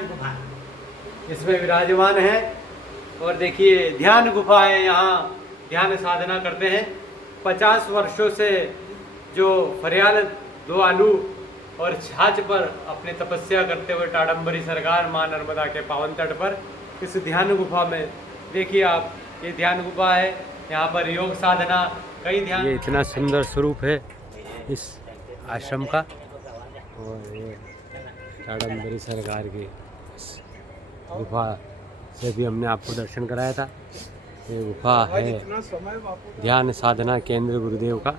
ध्यान गुफा इसमें विराजमान है। और देखिए ध्यान गुफा है, यहाँ ध्यान साधना करते हैं। 50 वर्षों से जो फरियाल दो आलू और छाछ पर अपनी तपस्या करते हुए टाडंबरी सरकार माँ नर्मदा के पावन तट पर इस ध्यान गुफा में देखिए आप, ये ध्यान गुफा है। यहाँ पर योग साधना कई ध्यान, ये इतना सुंदर स्वरूप है इस आश्रम का। और ये टाडंबरी सरकार की गुफा से भी हमने आपको दर्शन कराया था। ये गुफा है ध्यान साधना केंद्र गुरुदेव का,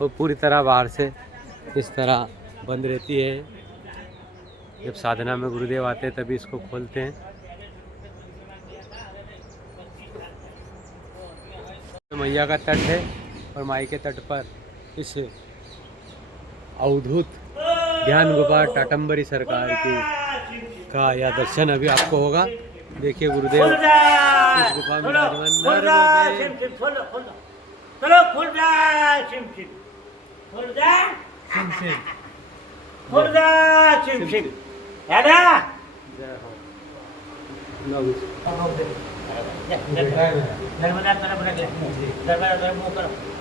और पूरी तरह बाहर से इस तरह बंद रहती है। जब साधना में गुरुदेव आते हैं तभी इसको खोलते हैं। तो मैया का तट है और माई के तट पर इस अवधूत ध्यान गुफा टाडंबरी सरकार की का यह दर्शन अभी आपको होगा। देखिए गुरुदेव इस गुफा में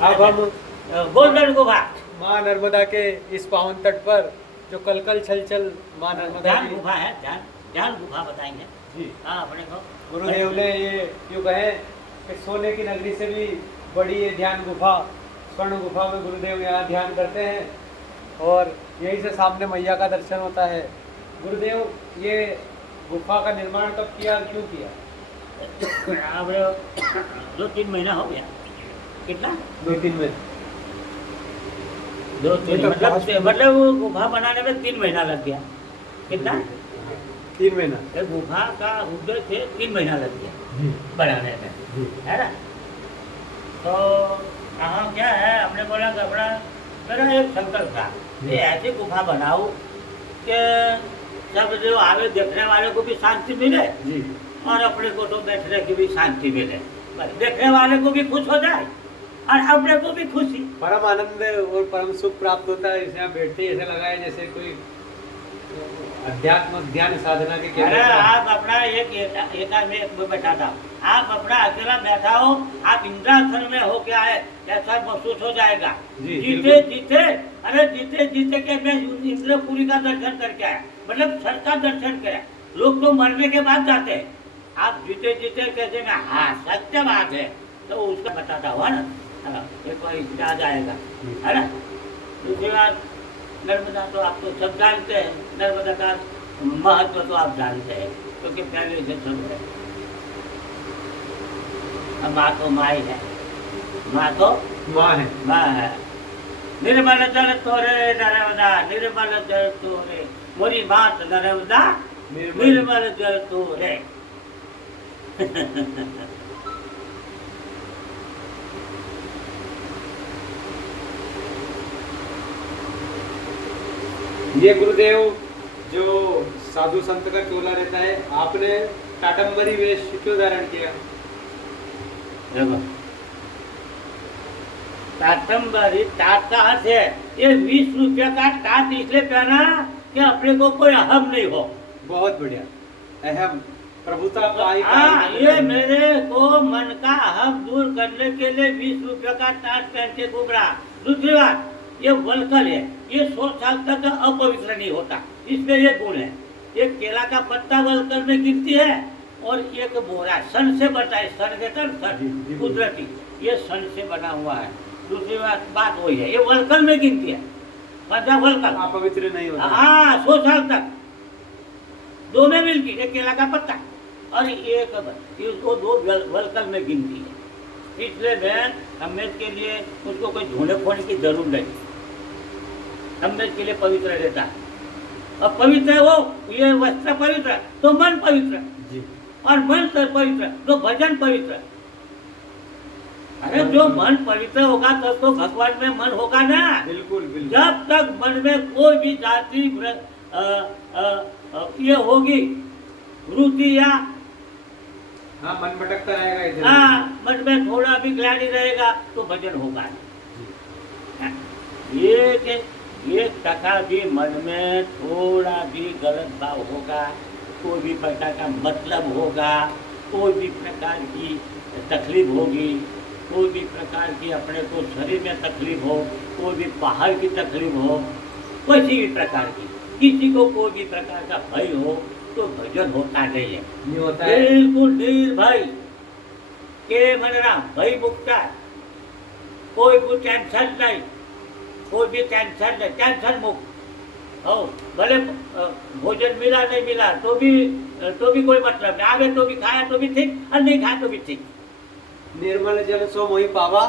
अब हम गोल्डन गुफा माँ नर्मदा के इस पावन तट पर जो कलकल छलछल माँ नर्मदा ध्यान की गुफा है, ध्यान गुफा बताएंगे जी। हाँ अपने को गुरुदेव ने ये क्यों कहे कि सोने की नगरी से भी बड़ी ये ध्यान गुफा, स्वर्ण गुफा में गुरुदेव यहाँ ध्यान करते हैं। और यहीं से सामने मैया का दर्शन होता है। गुरुदेव ये गुफा का निर्माण कब किया, क्यों किया? अब 2-3 महीना हो गया। कितना? 2-3 में 2-3 मतलब वो गुफा बनाने में 3 महीना लग गया। कितना? 3 महीना। ये गुफा का उद्देश्य 3 महीना लग गया बनाने में, है ना। तो यहाँ क्या है, हमने बोला कि अपना मेरा एक संकल्प था कि ऐसी गुफा बनाओ कि सब जो आवे देखने वाले को भी शांति मिले जी, और अपने को तो बैठने की भी शांति मिले, बस देखने वाले को भी खुश हो जाए और अपने को भी खुशी। परम आनंद और परम सुख प्राप्त होता है। इसे यहाँ बैठते ही ऐसा लगा है जैसे कोई अध्यात्म ध्यान साधना के अरे आप अपना एक आदमी में बैठा था, आप अपना अकेला बैठा हो, आप इंद्रासन में हो क्या है ऐसा महसूस हो जाएगा। जीते जीते अरे जीते जीते के मैं इंद्रपुरी का दर्शन करके आया, मतलब सर का दर्शन किया। लोग तो मरने के बाद जाते हैं, आप जीते जीते कैसे में, हाँ सत्य बात है। तो उसका बताता हुआ ना, एक बार आ जाएगा, है ना। दूसरी बात नर्मदा तो आप तो सब जानते हैं, नर्मदा का महत्व तो आप जानते हैं क्योंकि पहले से सुन रहे। माँ तो माई है, माँ तो माँ है, माँ है। निर्मल जल तोरे नर्मदा, निर्मल जल तोरे मोरी मात नर्मदा, निर्मल जल तोरे। ये गुरुदेव जो साधु संत का चोला रहता है, आपने टाडंबरी वेश क्यों धारण किया? टाटंबरी टाट कहाँ से? ये 20 रुपया का टाट इसलिए पहना कि अपने को कोई अहम नहीं हो। बहुत बढ़िया, अहम प्रभुता पाई। हाँ, ये मेरे को मन का अहम दूर करने के लिए 20 रुपया का टाट पहन के घूम रहा। दूसरी बात, ये वलकल है, ये 100 साल तक अपवित्र नहीं होता, इसमें ये गुण है। एक केला का पत्ता वलकल में गिनती है और एक बोरा सन से बनता है, सन के सन कुदरती, ये सन से बना हुआ है। दूसरी बात वही है, ये वलकल में गिनती है, पत्ता वलकल अपवित्र नहीं होता। हाँ 100 साल तक, दो में मिलती, एक केला का पत्ता और एक वो 2 वलकल में गिनती है। इसलिए मैं हमेश के लिए उसको कोई ढूंढे फोड़ने की जरूर नहीं, हमेश के लिए पवित्र रहता है। और पवित्र है वो, ये वस्त्र पवित्र तो मन पवित्र जी, और मन तो पवित्र तो भजन पवित्र। अरे जो मन पवित्र होगा तो भगवान में मन होगा ना। बिल्कुल बिल्कुल। जब तक मन में कोई भी जाति ये होगी रुचि या हाँ मन भटकता रहेगा इधर। हाँ मन में थोड़ा भी ग्लानि रहेगा तो भजन होगा। ये टका भी मन में थोड़ा भी गलत भाव होगा कोई भी प्रकार का मतलब होगा, कोई भी प्रकार की तकलीफ होगी, कोई भी प्रकार की अपने को शरीर में तकलीफ हो, कोई भी पहाड़ की तकलीफ हो, किसी भी प्रकार की, किसी को कोई भी प्रकार का भय हो तो भजन होता नहीं है। नहीं होता है। बिल्कुल निर्भय के मनरा भय मुक्त है। कोई भी टेंशन नहीं, कोई भी टेंशन नहीं, टेंशन मुक्त हो। भले भोजन मिला नहीं मिला तो भी कोई मतलब नहीं, आगे तो भी खाया तो भी ठीक और नहीं खाया तो भी ठीक। निर्मल जल सो मोहि पावा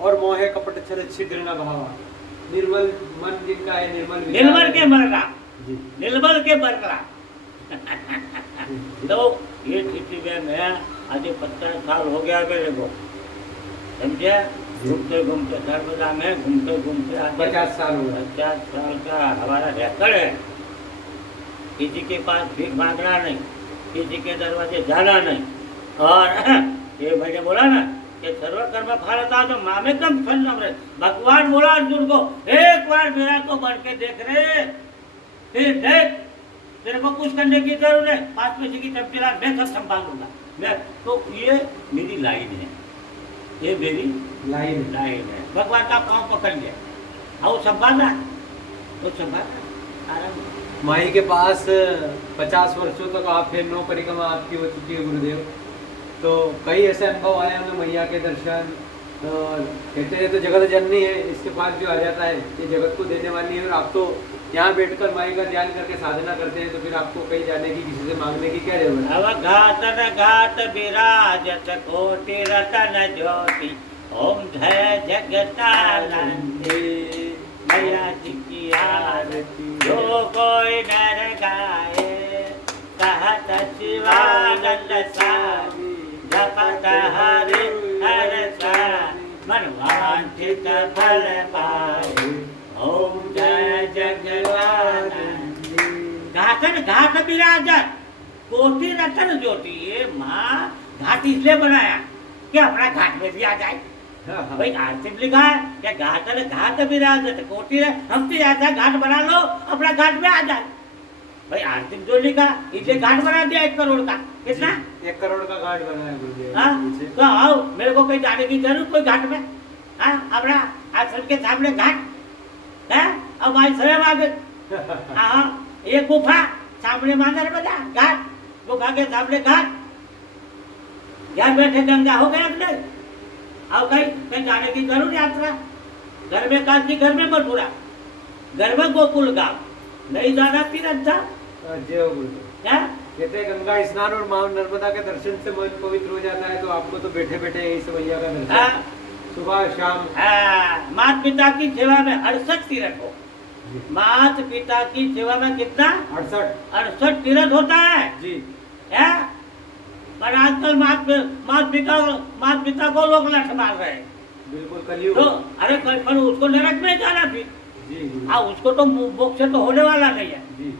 और मोहे कपट छल छिद्र न भावा। निर्मल मन जिनका है, निर्मल विचार निर्मल है। के मरना, जी निर्मल के मरना। तो ये स्थिति में मैं आज 50 साल हो गया मेरे को, समझे? घूमते घूमते नर्मदा में घूमते घूमते 50 साल हो गए। 50 साल का हमारा रेकॉर्ड है। किसी के पास भीख मांगना नहीं, किसी के दरवाजे जाना नहीं। और ये मैंने बोला ना कि सर्वकर्म फलता तो मामेकम सन्नम रे। भगवान बोला अर्जुन को, एक बार मेरा तो बन के देख रे, फिर देख तेरे को कुछ करने की जरूरत है, 5 पैसे की चमचीला मैं सब संभाल लूंगा। मैं तो ये मेरी लाइन है, ये मेरी लाइन लाइन है। भगवान का पाँव पकड़ लिया और संभालना तो संभालना आराम से। माई के पास 50 वर्षों तक आप फिर 9 परिक्रमा आपकी हो चुकी है गुरुदेव। तो कई ऐसे अनुभव आए होंगे मैया के दर्शन। तो कहते हैं तो जगत जननी है, इसके पास जो आ जाता है ये जगत को देने वाली है। और आप तो यहाँ बैठकर माई का ध्यान करके साधना करते हैं, तो फिर आपको कहीं जाने की, किसी से मांगने की क्या जरूरत है? अब घाटन घाट विराजत कोटि रतन ज्योति, ओम जय जगतानंदी मैया जी की आरती। जो कोई नर गाए कहत शिवानंद सारी, जपत हरि हर सारी, मन वांछित फल पाए। ओम जय जगतानंदी। घाटन घाट विराजत कोटि रतन ज्योति। ये माँ घाट इसलिए बनाया कि अपना घाट में भी आ जाए। भाई आरती में लिखा है कि घाटन घाट विराजत कोटि, हम तो ऐसा घाट बना लो अपना घाट में आ जाए। भाई आरती में जो लिखा इसलिए घाट बना दिया 1 करोड़ का। कितना? 1 करोड़ का घाट बना है गुरुदेव। हाँ तो आओ, मेरे को कहीं जाने की जरूरत कोई घाट में? हाँ अपना आश्रम के सामने घाट है, अब भाई स्वयं आ गए। हाँ ये गुफा सामने मांगर बजा घाट, गुफा के सामने घाट, घर बैठे गंगा हो गया अपने। अब कहीं जाने की जरूर यात्रा, घर में काशी, घर में मथुरा, घर में गोकुल गाँव, नहीं जाना तीरथ था। जय हो गुरुदेव। क्या कहते हैं गंगा स्नान और मां नर्मदा के दर्शन से मन पवित्र हो जाता है। तो आपको तो बैठे बैठे यही से मैया का दर्शन हाँ? सुबह शाम। माता पिता की सेवा में 68 तीर्थ हो। माता पिता की सेवा में कितना? 68 तीर्थ होता है जी। है? पर आजकल माता पिता को लोग लठ मार रहे हैं। बिल्कुल कलयुग। तो अरे पर उसको नरक में जाना फिर। जी उसको तो मोक्ष तो होने वाला नहीं है। जी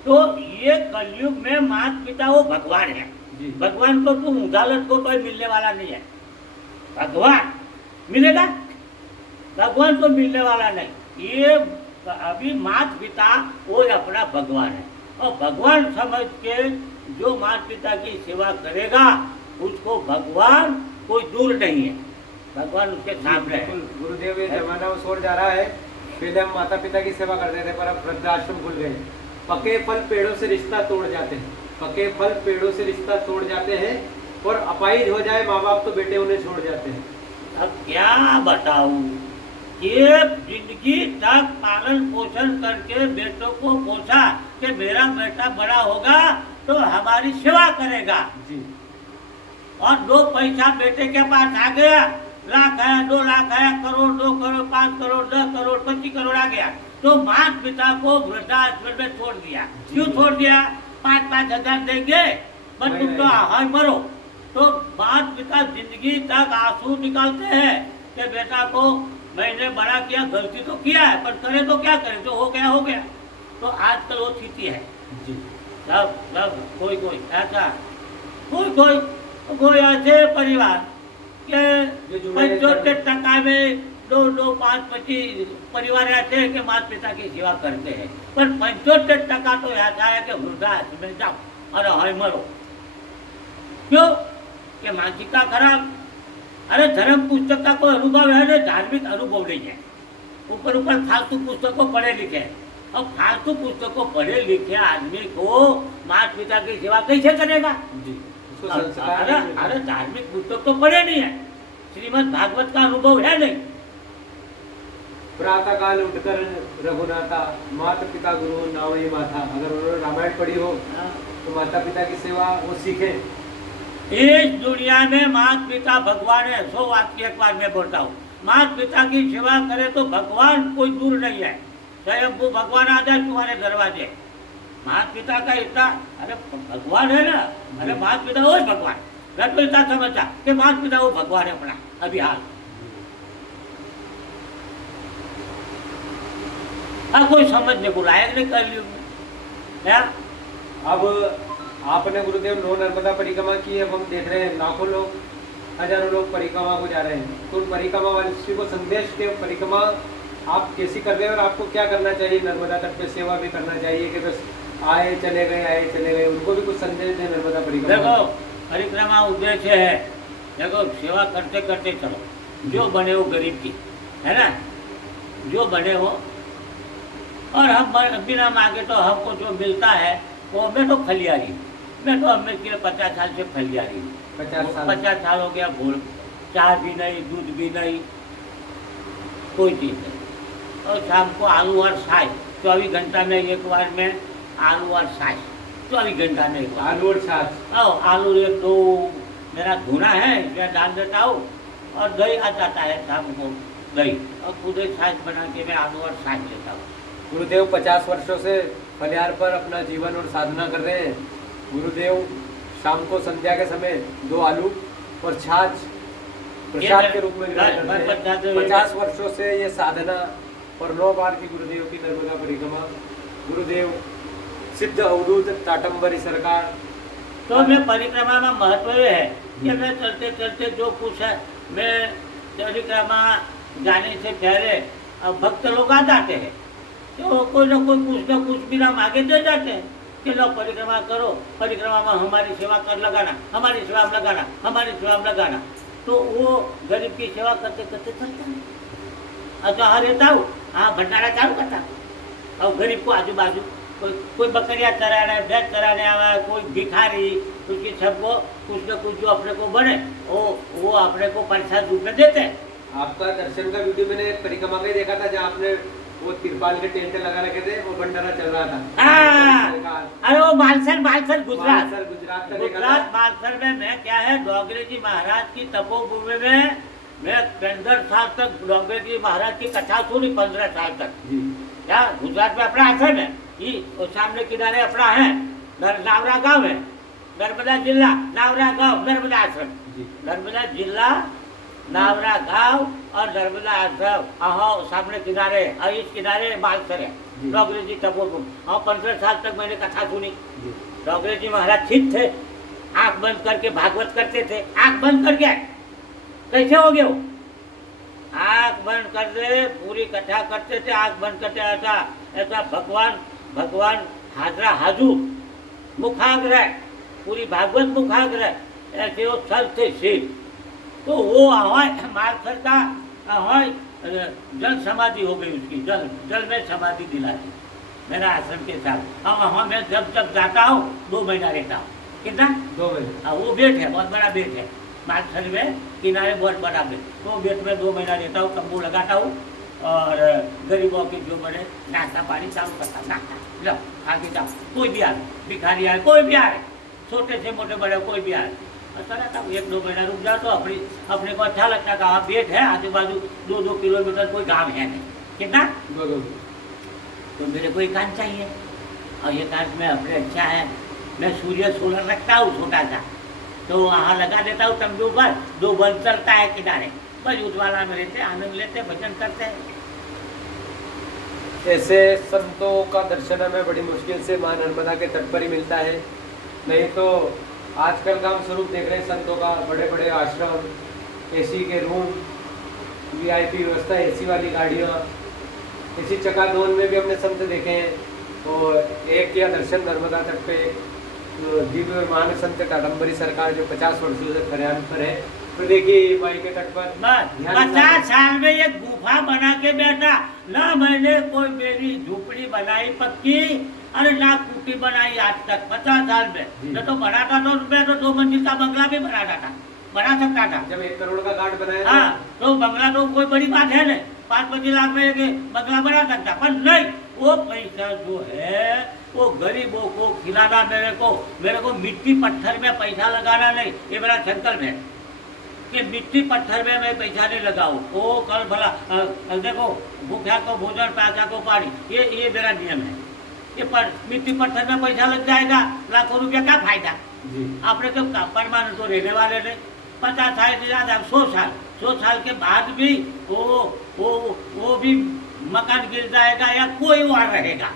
तो ये कलयुग में माता पिता वो भगवान है। जी। भगवान को तुम उदालत को कोई मिलने वाला नहीं है। भगवान मिलेगा, भगवान तो मिलने वाला नहीं। ये अभी माता पिता वो अपना भगवान है, और भगवान समझ के जो माता पिता की सेवा करेगा उसको भगवान कोई दूर नहीं है, भगवान उसके सामने है। गुरुदेव ये जमाना उस ओर जा रहा है। पहले हम माता पिता की सेवा करते थे, पर अब वृद्धाश्रम खुल गए। पके फल पेड़ों से रिश्ता तोड़ जाते हैं, पके फल पेड़ों से रिश्ता तोड़ जाते हैं, और अपाहिज हो जाए माँ बाप तो बेटे उन्हें छोड़ जाते हैं। अब क्या बताऊं, ये जिंदगी तक पालन पोषण करके बेटों को पोसा कि मेरा बेटा बड़ा होगा तो हमारी सेवा करेगा जी। और 2 पैसा बेटे के पास आ गया, लाख आया, 2 लाख आया, करोड़, 2 करोड़, 5 करोड़, 10 करोड़, 25 करोड़ आ गया, तो माता पिता को वृद्धाश्रम में छोड़ दिया। क्यों छोड़ दिया? 5-5 हजार देंगे बस तुम तो हाय मरो। तो माता पिता जिंदगी तक आंसू निकालते हैं कि बेटा को मैंने बड़ा किया, गलती तो किया है पर करे तो क्या करे, जो हो गया हो गया। तो आजकल वो स्थिति है जी। सब कोई ऐसा, कोई ऐसे परिवार के 75% में 2, 5, 25 परिवार ऐसे हैं कि माता पिता की सेवा करते हैं, पर 75% तो ऐसा है कि वृद्धाश्रम में जाओ અને હોય મરો क्यों कि मानसिकता खराब। अरे धर्म पुस्तक का कोई अनुभव है ना, धार्मिक अनुभव नहीं है। ऊपर ऊपर फालतू पुस्तकों पढ़े लिखे, और फालतू पुस्तकों पढ़े लिखे आदमी को माता पिता की सेवा कैसे करेगा जी, उसको संस्कार अरे नहीं मिलेगा। अरे धार्मिक पुस्तक तो पढ़े नहीं है, श्रीमद् भागवत का अनुभव है नहीं। प्रातः काल उठकर रघुनाथा माता पिता गुरु नावई माथा, अगर उन्होंने रामायण पढ़ी हो तो माता पिता की सेवा वो सीखे। इस दुनिया में माता पिता भगवान है। 100 वाक्य एक बार मैं बोलता हूँ, माता पिता की सेवा करे तो भगवान कोई दूर नहीं है। स्वयं वो भगवान आ जाए तुम्हारे दरवाजे। माता पिता का इतना, अरे भगवान है ना, अरे माता पिता वो भगवान। मैं तो इतना समझता कि माता पिता वो भगवान है अपना अभी हाल। अब कोई समझने को लायक नहीं कर लियो क्या। अब आपने गुरुदेव नो नर्मदा परिक्रमा की, अब हम देख रहे हैं लाखों लोग हजारों लोग परिक्रमा को जा रहे हैं, तो उन परिक्रमा वाले को संदेश के परिक्रमा आप कैसी कर रहे हैं और आपको क्या करना चाहिए? नर्मदा तट पे सेवा भी करना चाहिए कि बस आए चले गए, उनको भी कुछ संदेश दें नर्मदा परिक्रमा। देखो परिक्रमा उद्देश्य है, देखो सेवा करते करते चलो, जो बने वो गरीब की है ना, जो बने वो। और हम बिना मांगे तो हमको जो मिलता है वो मैं तो खलियारी, मैं तो हमें 50 साल से खलियारी, 50 साल हो गया। भूल चाय भी नहीं, दूध भी नहीं, कोई चीज़ नहीं। और शाम को आलू और छाछ 24 घंटा में एक बार में, आलू और छाछ 24 घंटा में एक बार। आलू और छाछ, आलू 1-2 मेरा धुना है इसमें डाल देता हूँ, और दही आ जाता है शाम को दही, और खुद ही छाछ बना के मैं आलू और छाछ लेता हूँ। गुरुदेव 50 वर्षों से फलियार पर अपना जीवन और साधना कर रहे हैं। गुरुदेव शाम को संध्या के समय 2 आलू और छाछ प्रसाद के रूप में ग्रहण करते हैं। 50 वर्षों से ये साधना और 9 बार की गुरुदेव की नर्मदा परिक्रमा। गुरुदेव सिद्ध अवधूत टाटम्बरी सरकार। तो मैं परिक्रमा में महत्व ये है कि मैं चलते चलते जो कुछ है, मैं परिक्रमा जाने से पहले भक्त लोग आ जाते हैं, तो कोई ना कोई कुछ ना कुछ बिना मांगे दे जाते हैं कि लो परिक्रमा करो, परिक्रमा में हमारी सेवा कर लगाना, हमारी सेवा में लगाना, हमारी सेवा में लगाना। तो वो गरीब की सेवा करते करते चलता है। अब तो हाँ रहता हूँ, हाँ भंडारा चालू करता हूँ, और गरीब को आजू बाजू कोई बकरियाँ चराने, भैंस चराने आवा, कोई भिखारी, उसकी सबको कुछ न कुछ जो अपने को बने वो अपने को प्रसाद रूप में देते हैं। आपका दर्शन का वीडियो मैंने परिक्रमा का ही देखा था, जहाँ आपने वो तिरपाल के टेंट लगा रखे थे, वो भंडारा चल रहा था। अरे वो मालसर गुजरात गुजरात मालसर में मैं क्या है, डोगरे जी महाराज की तपोभूमि में मैं 15 साल तक डोगरे जी महाराज की कथा सुनी, 15 साल तक। क्या गुजरात में अपना आश्रम है, ये सामने किनारे अपना है, नावरा गांव है, नर्मदा जिला नावरा गांव, नर्मदा आश्रम, नर्मदा जिला नावरा गांव और नर्मदा आश्रम, सामने किनारे, और इस किनारे मालसर है, डोगरे जी तपोभूमि। और 15 साल तक मैंने कथा सुनी। डोगरे जी महाराज ठीक थे, आंख बंद करके भागवत करते थे, आंख बंद करके। कैसे हो गया वो? आंख बंद कर दे, पूरी कथा करते थे, आंख बंद करते। ऐसा भगवान हाजरा हाजू मुखाग्रह, पूरी भागवत मुखाग्रह, ऐसे वो थल थे शिव। तो वो मालसर का जल समाधि हो गई उसकी, जल में समाधि दिला दी मेरा आश्रम के साथ। अब वहाँ मैं जब जाता हूँ 2 महीना रहता हूँ। कितना? 2 महीना। वो बेट है, बहुत बड़ा बेट है मालसर में, किनारे बहुत बड़ा बेट। तो बेट में 2 महीना रहता हूँ, तंबू लगाता हूँ, और गरीबों के जो बड़े नाश्ता पानी चालू करता हूँ। नाश्ता लो खा के जाओ, कोई भी आए, भिखारी आए, कोई भी आए, छोटे से मोटे बड़े कोई भी आए, अच्छा रहता हूँ। 1-2 महीना रुक जाओ तो अपने को अच्छा लगता है। कहाँ बेट है, आजू बाजू 2-2 किलोमीटर कोई गाँव है नहीं। कितना? 2 तो मेरे को एकांत चाहिए, और एकांत में अपने अच्छा है। मैं सूर्य सोलर रखता हूँ छोटा सा, तो वहाँ लगा देता हूँ तंबू पर, 2 बल्ब चलता है किनारे, बस उज्ज्वला में रहते, आनंद लेते, भजन करते हैं। ऐसे संतों का दर्शन हमें बड़ी मुश्किल से माँ नर्मदा के तट पर ही मिलता है। नहीं तो आजकल का हम स्वरूप देख रहे हैं संतों का, बड़े बड़े आश्रम, एसी के रूम, वीआईपी व्यवस्था, एसी वाली गाड़ियाँ, इसी चकादौन में भी हमने संत देखे हैं। और एक किया दर्शन नर्मदा तट पे, तो दिव्य महान संत कादम्बरी सरकार जो 50 वर्षों से फरियाल पर है, तो देखिए माई के तट पर बस 50 साल में एक गुफा बना के बैठा ना, मैंने कोई मेरी झोपड़ी बनाई पक्की, अरे ना कुटी बनाई आज तक 50 साल में। न तो बनाता तो मैं तो 2 मंजिल का बंगला भी बना सकता था। जब 1 करोड़ का गार्ड बनाया हाँ, तो बंगला तो कोई बड़ी बात है नहीं, 5-5 लाख में एक बंगला बना सकता, पर नहीं, वो पैसा जो है वो गरीबों को खिलाना। मेरे को मिट्टी पत्थर में पैसा लगाना नहीं, ये मेरा संकल्प है कि मिट्टी पत्थर में मैं पैसा नहीं लगाऊं। वो कल भला देखो, भूखा को भोजन प्यासा को पानी, ये मेरा नियम है। ये मिट्टी पत्थर में पैसा लग जाएगा, लाखों रुपया का फायदा। आपने तो परमानेंट तो रहने वाले नहीं, 50 साल से ज्यादा 100 साल के बाद भी वो भी मकान गिर जाएगा या कोई और रहेगा,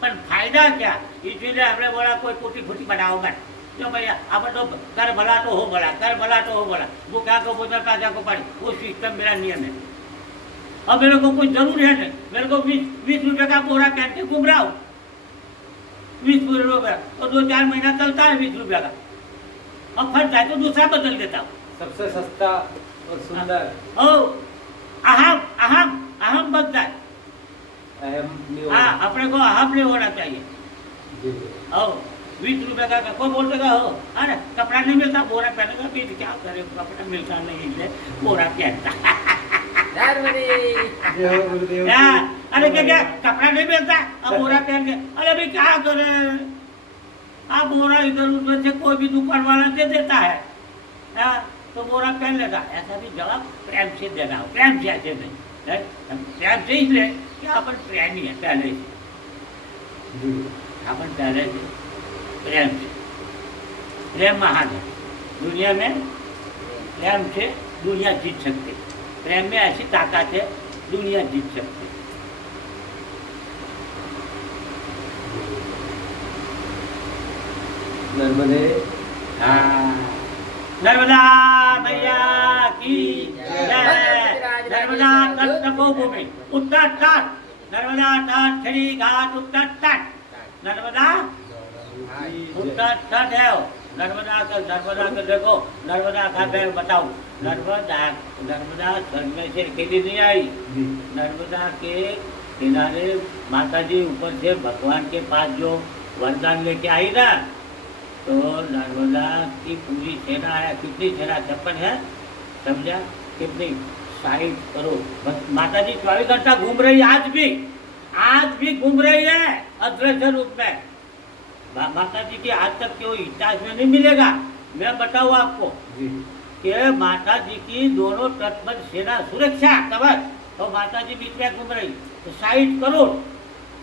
पर फायदा क्या। इसीलिए हमने बोला कोई कुटी फुटी बनाओ मत, जो भैया अब तो कर भला तो हो भला, भूखा को भोजन प्यासा को पानी, वो सिस्टम मेरा नियम है। अब मेरे को कोई जरूर है नहीं, मेरे को 20 रुपये का बोरा पहन के घूम रहा हूँ, 20 रुपये, और 2-4 महीना चलता है 20 रुपये का, अब फंस जाए तो दूसरा बदल देता हूँ। सबसे सस्ता और सुंदर अहम बच जाए, अपने को अहम नहीं होना चाहिए। 20 रुपये का कोई बोल देगा हो, अरे कपड़ा नहीं मिलता बोरा पहनेगा, फिर क्या करे, कपड़ा मिलता नहीं है बोरा पहनता। अरे क्या कपड़ा नहीं मिलता, अब बोरा पहन के, अरे भाई क्या करे, आप बोरा इधर उधर से कोई भी दुकान वाला दे देता है, तो बोरा पहन लेगा। ऐसा भी जवाब प्रेम से देना हो, प्रेम से ऐसे नहीं, प्रेम से इसलिए कि अपन प्रेमी है पहले से, अपन पहले से प्रेम महान है दुनिया में, प्रेम से दुनिया जीत सकती, प्रेम में ऐसी ताकत है दुनिया जीत सकती। नर्मदे, नर्मदा मैया की जय। नर्मदा तट तपोभूमि उत्तर तट, नर्मदा तट खड़ी घाट उत्तर तट, नर्मदा उत्तर तट है। नर्मदा का देखो, नर्मदा का मैं बताऊं, नर्मदा सर में से अकेली नहीं आई, नर्मदा के किनारे माता जी ऊपर से भगवान के पास जो वरदान लेके आई ना, तो नर्मदा की पूरी सेना है, कितनी सेना 56 है, समझा कितनी 60 करोड़। माता जी 24 घंटा घूम रही है, आज भी घूम रही है अदृश्य रूप में। माता जी के आज तक कोई इतिहास में नहीं मिलेगा। मैं बताऊँ आपको कि माता जी की दोनों तटबंध सेना सुरक्षा कवच, तो माता जी बीच में घूम रही, तो 60 करोड़,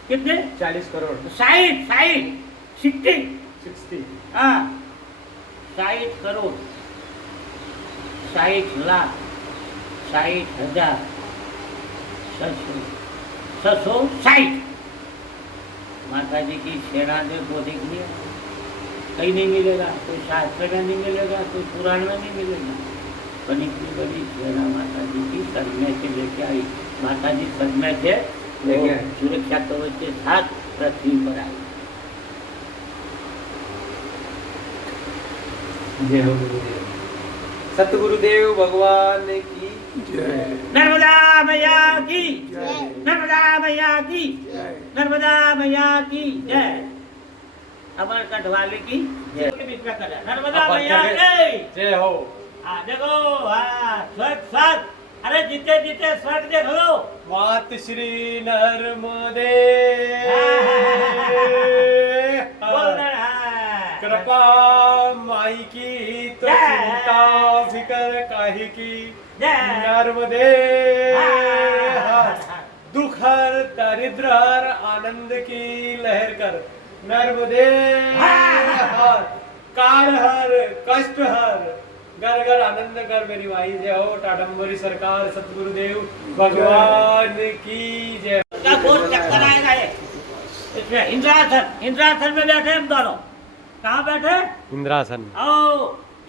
कितने 40 करोड़, 60 हाँ 60 करोड़, 60 लाख, 60,000, 660 माता जी की सेना ने वो देख लिया, कहीं नहीं मिलेगा, कोई शास्त्र में नहीं मिलेगा, कोई पुराण में नहीं मिलेगा। पर इतनी बड़ी सेना माता जी की सर में से लेके आई, माता जी सर में से सुरक्षा कवच के साथ पृथ्वी पर आई। जय हो गुरुदेव, सतगुरुदेव भगवान की जय। नर्मदा मैया की जय, नर्मदा मैया की जय, नर्मदा मैया की जय, अमरकंठ वाले की जय। नर्मदा मैया की जय हो। देखो स्वर्ग, अरे जीते जीते स्वर्ग देख लो। मात श्री नर्मदे कृपा माई की तो चिंता फिकर काहे की, नर्मदे दुख हर दरिद्र हर आनंद की लहर कर, नर्मदे काल हर कष्ट हर घर घर आनंद कर मेरी माई। जय हो कादम्बरी सरकार सतगुरुदेव भगवान की जय। चक्कर आएगा ये इसमें। इंद्रासन में बैठे हम दोनों, कहाँ बैठे? इंद्रासन। आओ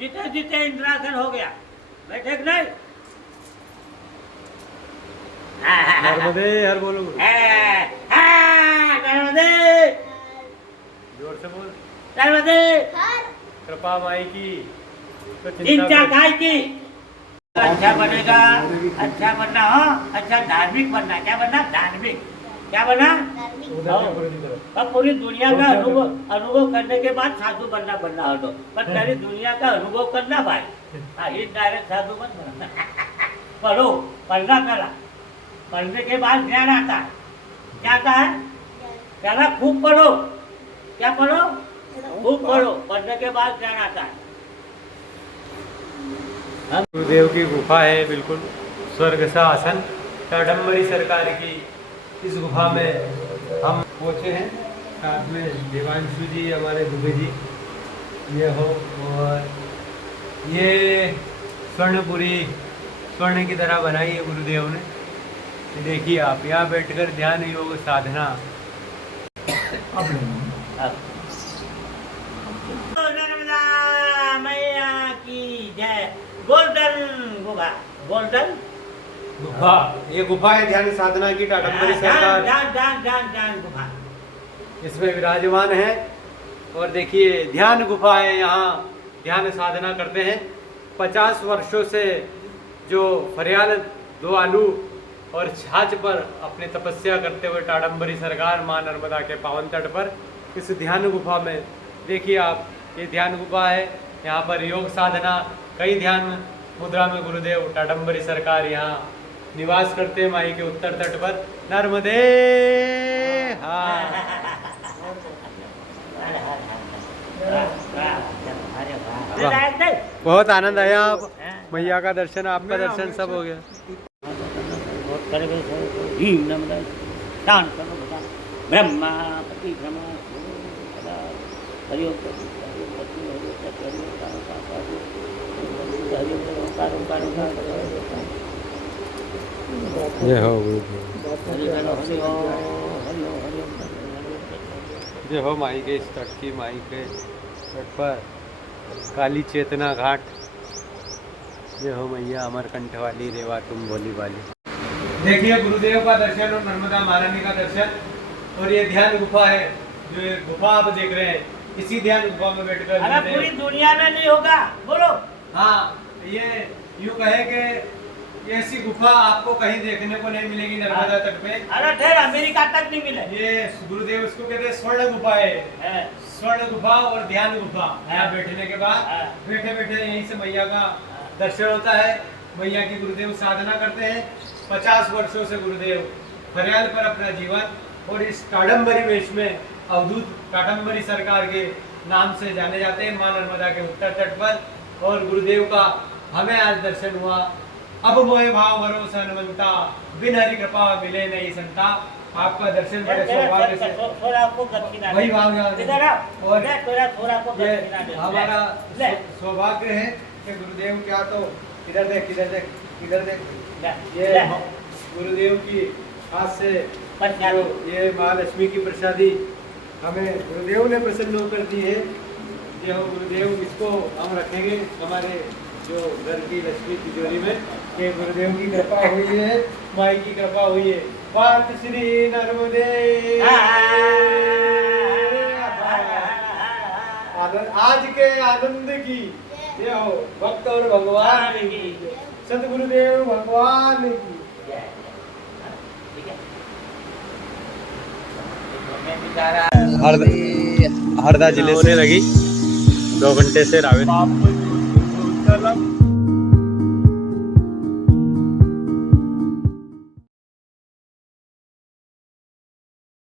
जीते जीते इंद्रासन हो गया, बैठे कि नहीं? नर्मदे हर बोलो, नर्मदे जोर से बोल। नर्मदे कृपा माई की तो चिंता काय की अच्छा बनेगा, अच्छा बनना हो, अच्छा धार्मिक बनना। क्या बनना? धार्मिक। क्या बनना? अब पूरी दुनिया का अनुभव करने के बाद साधु बनना हो तो, पर सारी दुनिया का अनुभव करना भाई। हाँ, ये डायरेक्ट साधु मत बनना। पढ़ो, पढ़ना पहला, पढ़ने के बाद ज्ञान आता है। क्या आता है? पहला खूब पढ़ो। क्या पढ़ो? खूब पढ़ो, पढ़ने के बाद ज्ञान आता है। गुरुदेव की गुफा है, बिल्कुल स्वर्ग सा आसन। टाडम्बरी सरकार की इस गुफा में हम पहुँचे हैं, साथ में देवांशु जी, हमारे दुबे जी ये हो, और ये स्वर्णपुरी स्वर्ण की तरह बनाई है गुरुदेव ने। देखिए आप यहाँ बैठकर ध्यान योग साधना। नर्मदा मैया की जय। गोल्डन गुफा, गोल्डन गुफा, ये गुफा है ध्यान साधना की, टाडम्बरी सरकार गुफा इसमें विराजमान है। और देखिए ध्यान गुफा है, यहाँ ध्यान साधना करते हैं। 50 वर्षों से जो फरियाल दो आलू और छाछ पर अपनी तपस्या करते हुए टाडम्बरी सरकार माँ नर्मदा के पावन तट पर इस ध्यान गुफा में देखिए आप, ये ध्यान गुफा है। यहाँ पर योग साधना, कई ध्यान मुद्रा में गुरुदेव टाडम्बरी सरकार यहाँ निवास करते हैं माई के उत्तर तट पर। नर्मदे बहुत आनंद आया, आप मैया का दर्शन, आपका दर्शन सब हो गया। ब्रह्मा पति ब्रह्मा जय हो जय हो माई के इस तट की, माई के तट पर काली चेतना घाट। जय हो मैया अमरकंठ वाली, रेवा तुम भोली वाली। देखिए गुरुदेव का दर्शन और नर्मदा महारानी का दर्शन। और ये ध्यान गुफा है, जो ये गुफा आप देख रहे हैं, इसी ध्यान गुफा में बैठकर अरे पूरी दुनिया में नहीं होगा, बोलो। हाँ, ये यूँ कहे कि ऐसी गुफा आपको कहीं देखने को नहीं मिलेगी नर्मदा तट पे। अरे ठहर, अमेरिका तक नहीं मिले। ये गुरुदेव इसको कहते हैं स्वर्ण गुफा है, स्वर्ण गुफा और ध्यान गुफा। यहाँ बैठने के बाद बैठे बैठे यहीं से मैया का दर्शन होता है। मैया की गुरुदेव साधना करते हैं। 50 वर्षों से गुरुदेव फरियाल पर अपना जीवन और इस काडम्बरी वेश में अवधूत काडम्बरी सरकार के नाम से जाने जाते हैं माँ नर्मदा के उत्तर तट पर। और गुरुदेव का हमें आज दर्शन हुआ। अब मोहे भाव भरोसा हनुमंता, बिन हरि कृपा मिले नहीं संता। आपका दर्शन बड़े सौभाग्य से वही भाव और हमारा सौभाग्य है कि गुरुदेव क्या तो इधर देख, इधर देख, इधर देख, ये गुरुदेव की हाथ से जो ये महालक्ष्मी की प्रसादी हमें गुरुदेव ने प्रसन्न होकर दी है। ये हो गुरुदेव, इसको हम रखेंगे हमारे जो घर की लक्ष्मी तिजोरी में, कि गुरुदेव की कृपा हुई है, माई की कृपा हुई है। पार्थ श्री नर्मदे। आज के आनंद की ये हो भक्त और भगवान की, सतगुरुदेव भगवान की। हरदा जिले से लगी 2 घंटे से रावेत।